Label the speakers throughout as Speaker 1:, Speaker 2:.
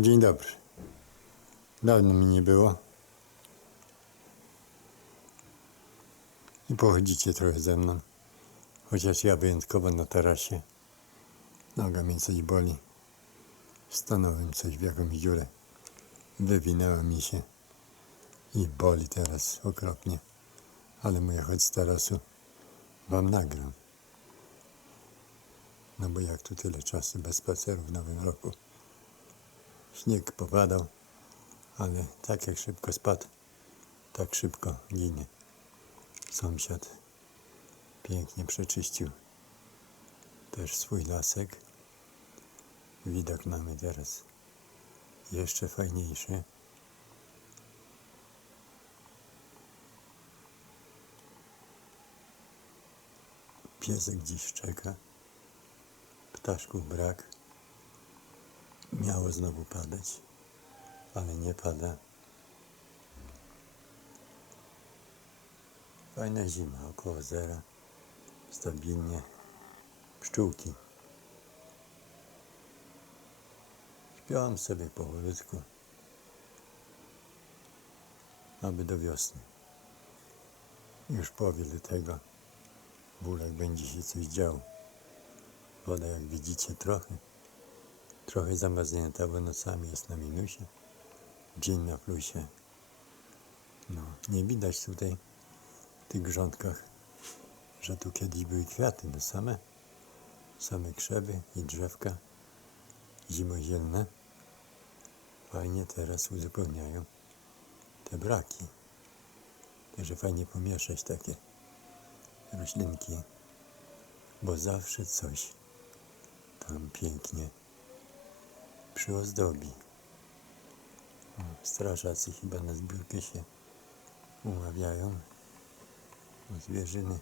Speaker 1: Dzień dobry. Dawno mi nie było. I pochodzicie trochę ze mną. Chociaż ja wyjątkowo na tarasie. Noga mnie coś boli. Stanąłem coś w jakąś dziurę. Wywinęła mi się. I boli teraz okropnie. Ale mówię, choć z tarasu wam nagram. No bo jak tu tyle czasu bez spaceru w nowym roku. Śnieg popadał, ale tak jak szybko spadł, tak szybko ginie. Sąsiad pięknie przeczyścił też swój lasek. Widok mamy teraz jeszcze fajniejszy. Piesek dziś czeka. Ptaszków brak. Miało znowu padać, ale nie pada. Fajna zima, około zera. Stabilnie. Pszczółki. Śpiałam sobie powolutku, aby do wiosny. Już powie tego w będzie się coś działo. Woda, jak widzicie, trochę trochę zamarznięta, bo nocami jest na minusie, dzień na plusie. No, nie widać tutaj w tych grządkach, że tu kiedyś były kwiaty, no same, same krzewy i drzewka zimozielne. Fajnie teraz uzupełniają te braki. Także fajnie pomieszać takie roślinki, bo zawsze coś tam pięknie przyozdobi. Strażacy chyba na zbiórkę się umawiają. Zwierzyny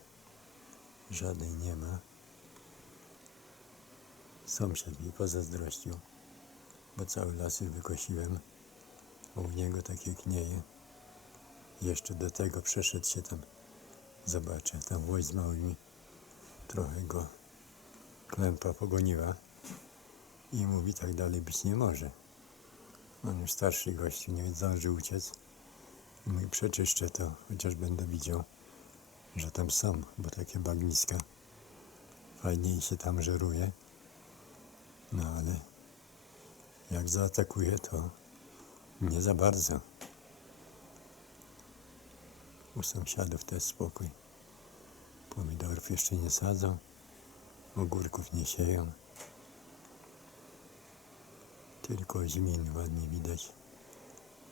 Speaker 1: żadnej nie ma. Sąsiad mi pozazdrościł, bo cały las już wykosiłem, a u niego takie knieje. Jeszcze do tego przeszedł się tam, zobaczę, tam łoś z małymi trochę go klępa pogoniła i mówi tak dalej być nie może. On już starszy gościu, nie zdąży uciec. I mówi przeczyszczę to, chociaż będę widział, że tam są, bo takie bagniska fajniej się tam żeruje. No ale jak zaatakuje, to nie za bardzo. U sąsiadów też spokój. Pomidorów jeszcze nie sadzą, ogórków nie sieją. Tylko zmin ładnie widać,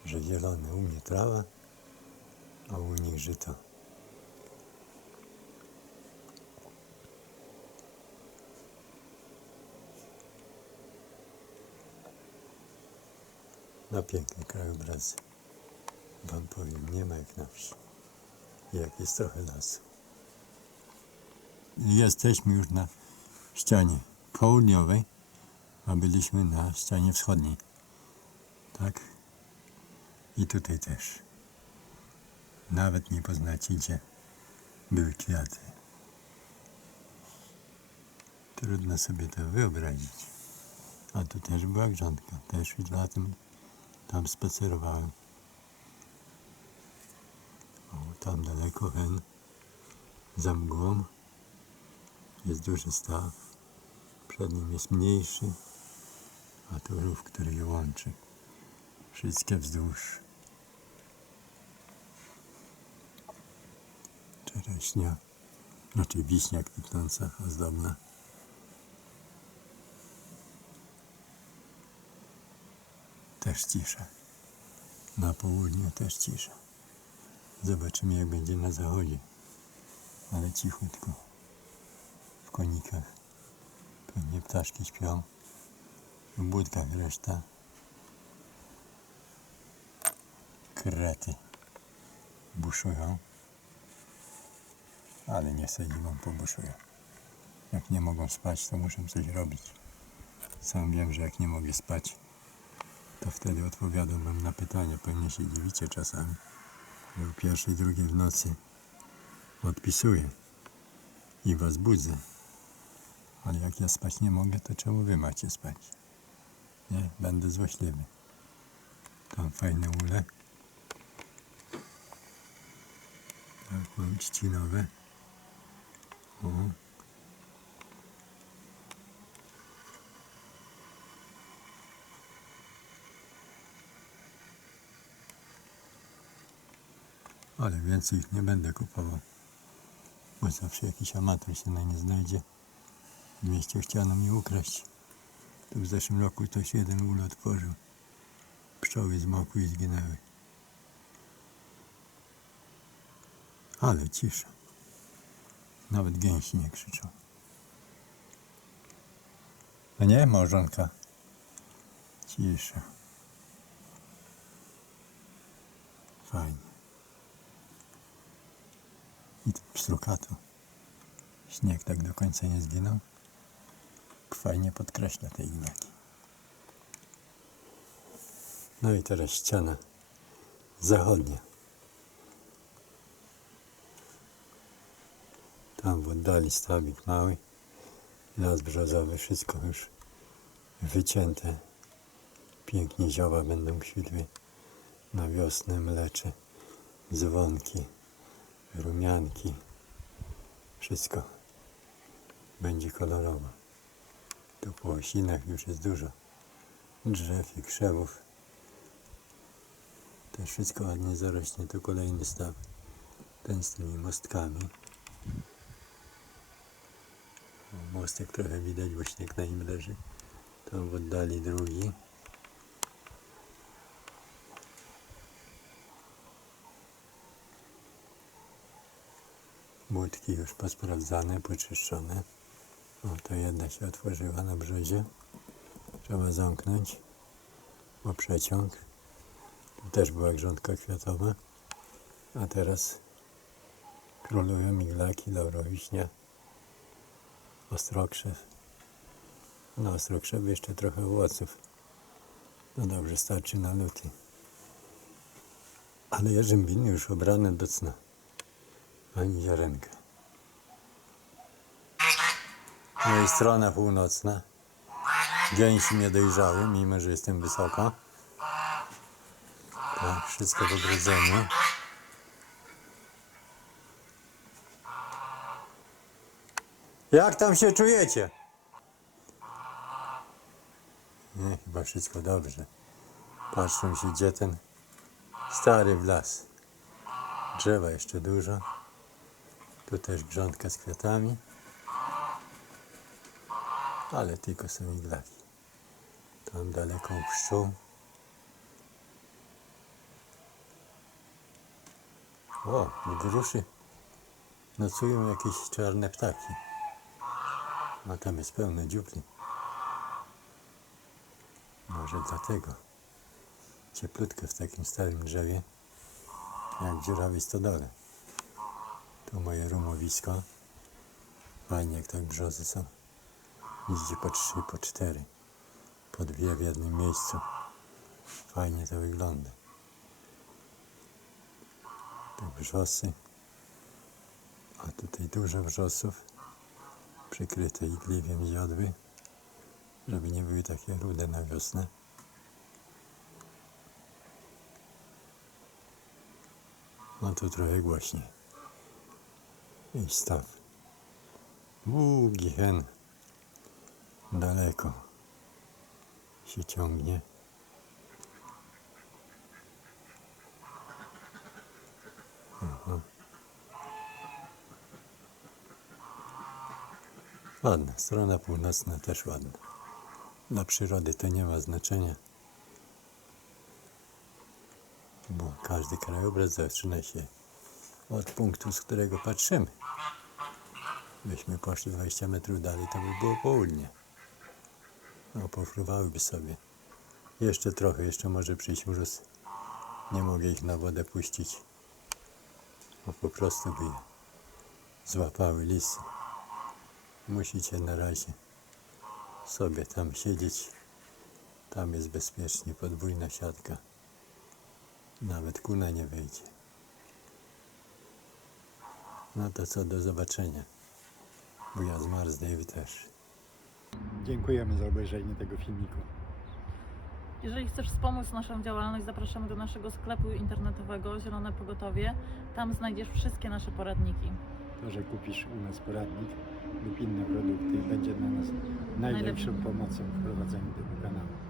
Speaker 1: że zielone u mnie trawa, a u nich żyto. No piękny krajobraz. Wam powiem, nie ma jak na wsi. Jak jest trochę lasu. Jesteśmy już na ścianie południowej a byliśmy na ścianie wschodniej. Tak? I tutaj też. Nawet nie poznacie, gdzie były kwiaty. Trudno sobie to wyobrazić. A tu też była grządka. Też już latem tam spacerowałem. O, tam daleko hen, za mgłą, jest duży staw. Przed nim jest mniejszy a tu rów, który je łączy. Wszystkie wzdłuż. Czereśnia, znaczy wiśnia kwitnąca, ozdobna. Też cisza. Na południu też cisza. Zobaczymy jak będzie na zachodzie. Ale cichutko. W konikach. Pewnie ptaszki śpią budkach reszta. Krety buszują, ale nie zimą pobuszują. Jak nie mogą spać, to muszę coś robić. Sam wiem, że jak nie mogę spać, to wtedy odpowiadam wam na pytania. Pewnie się dziwicie czasami, że o pierwszej, drugiej w nocy odpisuję i was budzę. Ale jak ja spać nie mogę, to czemu wy macie spać? Nie, będę złośliwy. Tam fajne ule. Tak, trzcinowe. O. Ale więcej ich nie będę kupował. Bo zawsze jakiś amator się na nie znajdzie. W mieście chciano mi ukraść. Tu w zeszłym roku ktoś jeden ul otworzył. Pszczoły zmokły i zginęły. Ale cisza. Nawet gęsi nie krzyczą. A nie, małżonka? Cisza. Fajnie. I to pstrukato. Śnieg tak do końca nie zginął. Fajnie podkreśla te ignaki. No i teraz ściana zachodnia. Tam w oddali stawik mały, las brzozowy, wszystko już wycięte. Pięknie zioła będą kwitły na wiosnę mlecze, dzwonki, rumianki. Wszystko będzie kolorowo. Tu po osinach już jest dużo drzew i krzewów. To wszystko ładnie zarośnie. Tu kolejny staw. Ten z tymi mostkami. Mostek trochę widać, bo śnieg na nim leży. Tam w oddali drugi. Budki już posprawdzane, poczyszczone. O, to jedna się otworzyła na brzezie. Trzeba zamknąć, bo przeciąg. Tu też była grządka kwiatowa. A teraz królują miglaki, laurowiśnia, ostrokrzew. Na ostrokrzew jeszcze trochę owoców. No dobrze, starczy na luty. Ale jarzębiny już obrane do cna. Ani ziarenka. No i strona północna. Gęsi nie dojrzały, mimo że jestem wysoko. Tak, wszystko w ogrodzeniu. Jak tam się czujecie? Nie, chyba wszystko dobrze. Patrzą się, gdzie ten stary w las. Drzewa jeszcze dużo. Tu też grządka z kwiatami. Ale tylko są iglaki. Tam daleko pszczół. O, w gruszy nocują jakieś czarne ptaki. A tam jest pełno dziupli. Może dlatego. Cieplutko w takim starym drzewie, jak w dziurawej stodole. To moje rumowisko. Fajnie jak tak brzozy są. Idzie po trzy, po cztery. Po dwie w jednym miejscu. Fajnie to wygląda. Te wrzosy. A tutaj dużo wrzosów. Przykryte igliwiem ziodły. Żeby nie były takie rude na wiosnę. No tu trochę głośniej. I staw. Długi hen daleko się ciągnie. Aha. Ładna, strona północna też ładna. Dla przyrody to nie ma znaczenia, bo każdy krajobraz zaczyna się od punktu, z którego patrzymy. Byśmy poszli 20 metrów dalej, to by było południe. No, pofruwałyby sobie. Jeszcze trochę, jeszcze może przyjść mróz. Nie mogę ich na wodę puścić. Bo po prostu by złapały lisy. Musicie na razie sobie tam siedzieć. Tam jest bezpiecznie, podwójna siatka. Nawet kuna nie wejdzie. No to co, do zobaczenia. Bo ja zmarznę i też.
Speaker 2: Dziękujemy za obejrzenie tego filmiku. Jeżeli chcesz wspomóc naszą działalność, zapraszamy do naszego sklepu internetowego Zielone Pogotowie. Tam znajdziesz wszystkie nasze poradniki.
Speaker 3: To, że kupisz u nas poradnik lub inne produkty, będzie dla nas najlepszą pomocą w prowadzeniu tego kanału.